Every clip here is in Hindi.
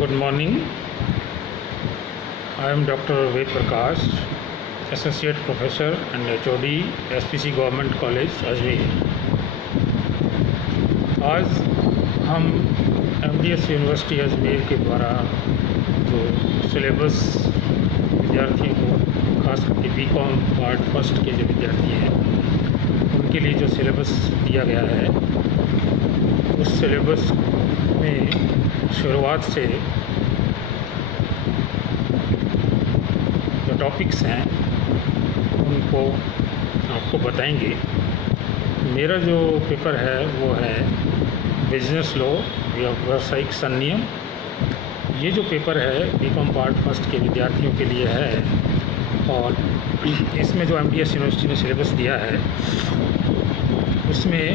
Good morning. I am Dr. Ved Prakash, Associate Professor and HOD, SPC Government College, Ajmer. आज हम MDS यूनिवर्सिटी अजमेर के द्वारा जो सिलेबस विद्यार्थियों को, खास करके BCom पार्ट फर्स्ट के जो विद्यार्थी हैं उनके लिए जो सिलेबस दिया गया है, उस सिलेबस में शुरुआत से जो टॉपिक्स हैं उनको आपको बताएंगे। मेरा जो पेपर है वो है बिजनेस लॉ या व्यावसायिक संनियम। ये जो पेपर है BCom पार्ट फर्स्ट के विद्यार्थियों के लिए है और इसमें जो MDS यूनिवर्सिटी ने सिलेबस दिया है उसमें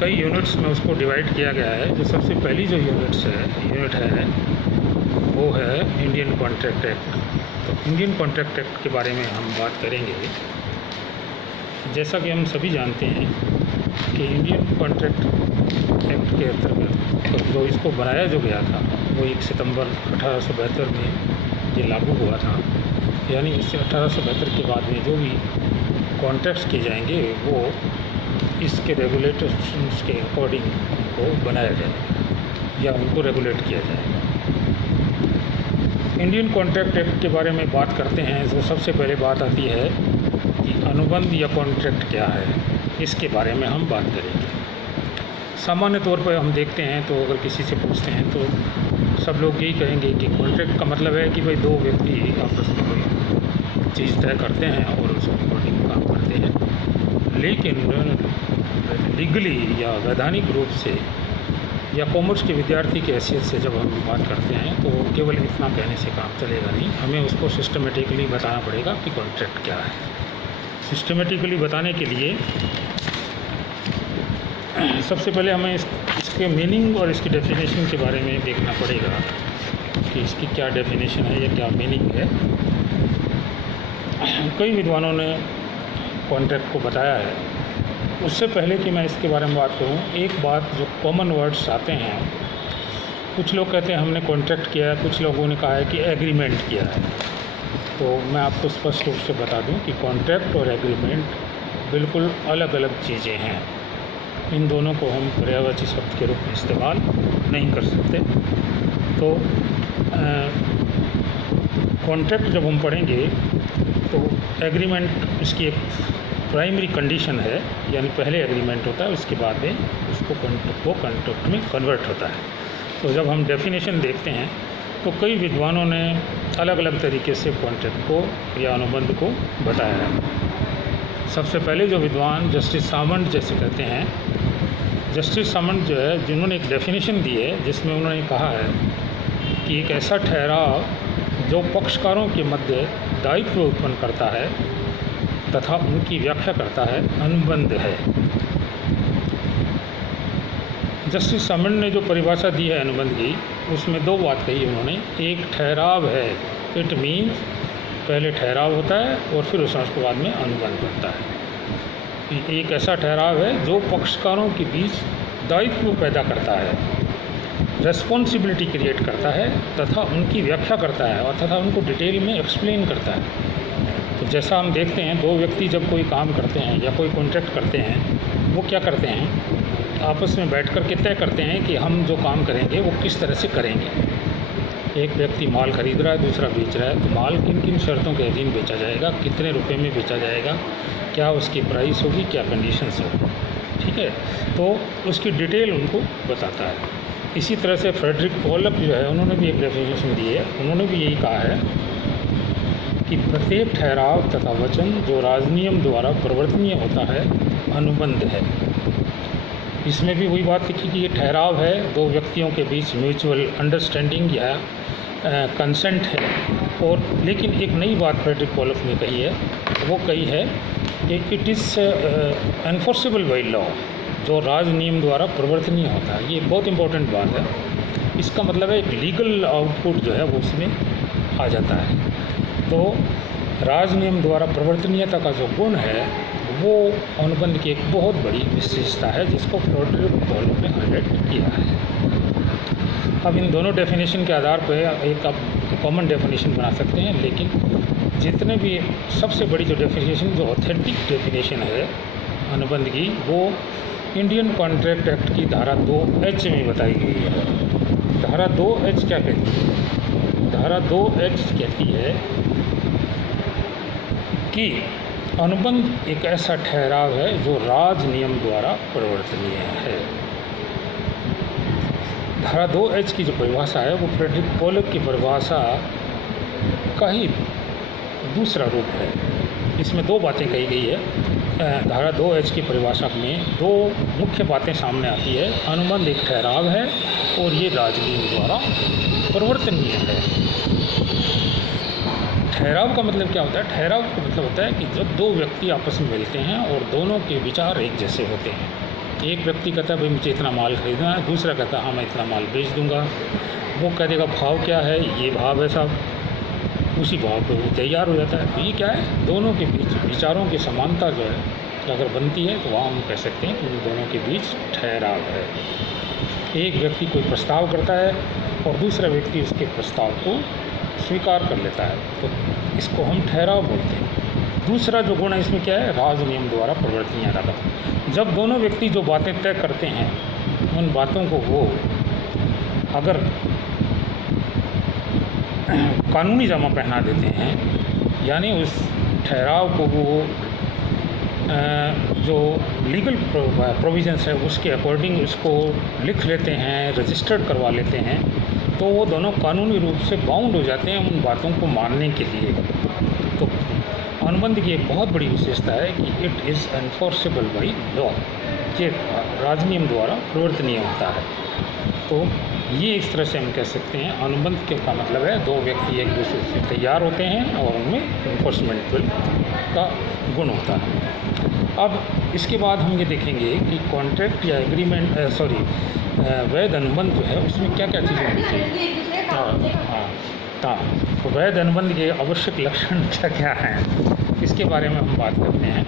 कई यूनिट्स में उसको डिवाइड किया गया है। जो सबसे पहली जो यूनिट है वो है इंडियन कॉन्ट्रैक्ट एक्ट। तो इंडियन कॉन्ट्रैक्ट एक्ट के बारे में हम बात करेंगे। जैसा कि हम सभी जानते हैं कि इंडियन कॉन्ट्रैक्ट एक्ट के अंतर्गत तो जो इसको बनाया जो गया था वो 1 सितंबर 1872 में ये लागू हुआ था। यानी इससे 1872 के बाद में जो भी कॉन्ट्रैक्ट्स किए जाएंगे वो इसके रेगुलेशंस के अकॉर्डिंग उनको बनाया जाएगा या उनको रेगुलेट किया जाएगा। इंडियन कॉन्ट्रैक्ट एक्ट के बारे में बात करते हैं तो सबसे पहले बात आती है कि अनुबंध या कॉन्ट्रैक्ट क्या है, इसके बारे में हम बात करेंगे। सामान्य तौर पर हम देखते हैं तो अगर किसी से पूछते हैं तो सब लोग यही कहेंगे कि कॉन्ट्रैक्ट का मतलब है कि भाई दो व्यक्ति आपस में कोई चीज़ तय करते हैं और उसके अकॉर्डिंग काम करते हैं। लेकिन लीगली या वैधानिक रूप से या कॉमर्स के विद्यार्थी की हैसियत से जब हम बात करते हैं तो केवल इतना कहने से काम चलेगा नहीं, हमें उसको सिस्टमेटिकली बताना पड़ेगा कि कॉन्ट्रैक्ट क्या है। सिस्टमेटिकली बताने के लिए सबसे पहले हमें इसके मीनिंग और इसकी डेफिनेशन के बारे में देखना पड़ेगा कि इसकी क्या डेफिनेशन है या क्या मीनिंग है। कई विद्वानों ने कॉन्ट्रैक्ट को बताया है। उससे पहले कि मैं इसके बारे में बात करूं, एक बात जो कॉमन वर्ड्स आते हैं, कुछ लोग कहते हैं हमने कॉन्ट्रैक्ट किया है, कुछ लोगों ने कहा है कि एग्रीमेंट किया है। तो मैं आपको स्पष्ट रूप से बता दूं कि कॉन्ट्रैक्ट और एग्रीमेंट बिल्कुल अलग अलग चीज़ें हैं। इन दोनों को हम पर्यायवाची शब्द के रूप में इस्तेमाल नहीं कर सकते। तो कॉन्ट्रैक्ट जब हम पढ़ेंगे तो एग्रीमेंट इसकी एक प्राइमरी कंडीशन है, यानी पहले एग्रीमेंट होता है उसके बाद में उसको कॉन्ट्रैक्ट में कन्वर्ट होता है। तो जब हम डेफिनेशन देखते हैं तो कई विद्वानों ने अलग अलग तरीके से कॉन्ट्रैक्ट को या अनुबंध को बताया है। सबसे पहले जो विद्वान जस्टिस सामंत जैसे कहते हैं, जस्टिस सामंत जो है जिन्होंने एक डेफिनेशन दी है जिसमें उन्होंने कहा है कि एक ऐसा ठहराव जो पक्षकारों के मध्य दायित्व उत्पन्न करता है तथा उनकी व्याख्या करता है अनुबंध है। जस्टिस सामंत ने जो परिभाषा दी है अनुबंध की, उसमें दो बात कही उन्होंने। एक ठहराव है, इट मीन्स पहले ठहराव होता है और फिर उसके बाद में अनुबंध बनता है। एक ऐसा ठहराव है जो पक्षकारों के बीच दायित्व पैदा करता है, रेस्पॉन्सिबिलिटी क्रिएट करता है तथा उनकी व्याख्या करता है और तथा उनको डिटेल में एक्सप्लेन करता है। तो जैसा हम देखते हैं, दो व्यक्ति जब कोई काम करते हैं या कोई कॉन्ट्रैक्ट करते हैं, वो क्या करते हैं, आपस में बैठकर के तय करते हैं कि हम जो काम करेंगे वो किस तरह से करेंगे। एक व्यक्ति माल खरीद रहा है, दूसरा बेच रहा है, तो माल किन किन शर्तों के अधीन बेचा जाएगा, कितने रुपए में बेचा जाएगा, क्या उसकी प्राइस होगी, क्या कंडीशंस होगी, ठीक है। तो उसकी डिटेल उनको बताता है। इसी तरह से फ्रेडरिक पोलक जो है उन्होंने भी एक डेफिनेशन दी है। उन्होंने भी यही कहा है कि प्रत्येक ठहराव तथा वचन जो राजनियम द्वारा प्रवर्तनीय होता है अनुबंध है। इसमें भी वही बात लिखी कि ये ठहराव है, दो व्यक्तियों के बीच म्यूचुअल अंडरस्टैंडिंग या कंसेंट है। और लेकिन एक नई बात फ्रेडरिक पोलक ने कही है, वो कही है कि it is enforceable by law, जो राज नियम द्वारा प्रवर्तनीय होता है। ये बहुत इंपॉर्टेंट बात है। इसका मतलब है एक लीगल आउटपुट जो है वो उसमें आ जाता है। तो राज नियम द्वारा प्रवर्तनीयता का जो गुण है वो अनुबंध की एक बहुत बड़ी विशेषता है जिसको फ्रेडरिक पोलक ने हाईलाइट किया है। अब इन दोनों डेफिनेशन के आधार पर एक आप कॉमन डेफिनेशन बना सकते हैं, लेकिन जितने भी सबसे बड़ी जो डेफिनेशन, जो ऑथेंटिक डेफिनेशन है अनुबंध की, वो इंडियन कॉन्ट्रैक्ट एक्ट की धारा 2H में बताई गई है। धारा 2H क्या कहती है? धारा 2H कहती है कि अनुबंध एक ऐसा ठहराव है जो राज नियम द्वारा परिवर्तनीय है। धारा 2H की जो परिभाषा है वो फ्रेडरिक पोलक की परिभाषा का ही दूसरा रूप है। इसमें दो बातें कही गई है। धारा 2H की परिभाषा में दो मुख्य बातें सामने आती है। अनुबंध एक ठहराव है और ये राजनीति द्वारा परिवर्तनीय है। ठहराव का मतलब क्या होता है? ठहराव का मतलब होता है कि जब दो व्यक्ति आपस में मिलते हैं और दोनों के विचार एक जैसे होते हैं। एक व्यक्ति कहता है भाई मुझे इतना माल खरीदना है, दूसरा कहता है हाँ मैं इतना माल बेच दूंगा। वो कह देगा भाव क्या है, ये भाव है साहब, उसी भाव पे वो तैयार हो जाता है। तो ये क्या है? दोनों के बीच विचारों की समानता जो है अगर बनती है तो वहाँ हम कह सकते हैं कि उन दोनों के बीच ठहराव है। एक व्यक्ति कोई प्रस्ताव करता है और दूसरा व्यक्ति उसके प्रस्ताव को स्वीकार कर लेता है, तो इसको हम ठहराव बोलते हैं। दूसरा जो गुण है इसमें क्या है? राज नियम द्वारा परिवर्तनीय रहता है। जब दोनों व्यक्ति जो बातें तय करते हैं उन बातों को वो अगर कानूनी जामा पहना देते हैं, यानी उस ठहराव को वो जो लीगल प्रोविजंस है उसके अकॉर्डिंग उसको लिख लेते हैं, रजिस्टर्ड करवा लेते हैं, तो वो दोनों कानूनी रूप से बाउंड हो जाते हैं उन बातों को मानने के लिए। तो अनुबंध की एक बहुत बड़ी विशेषता है कि it is enforceable by law, ये राजनियम द्वारा परिवर्तनीय होता है। तो ये इस तरह से हम कह सकते हैं अनुबंध के का मतलब है दो व्यक्ति एक दूसरे से तैयार होते हैं और उनमें एनफोर्समेंट का गुण होता है। अब इसके बाद हम ये देखेंगे कि कॉन्ट्रैक्ट या एग्रीमेंट वैध अनुबंध जो है उसमें क्या क्या चीज़ें होनी चाहिए। हाँ, तो वैध अनुबंध के आवश्यक लक्षण क्या क्या हैं इसके बारे में हम बात करते हैं।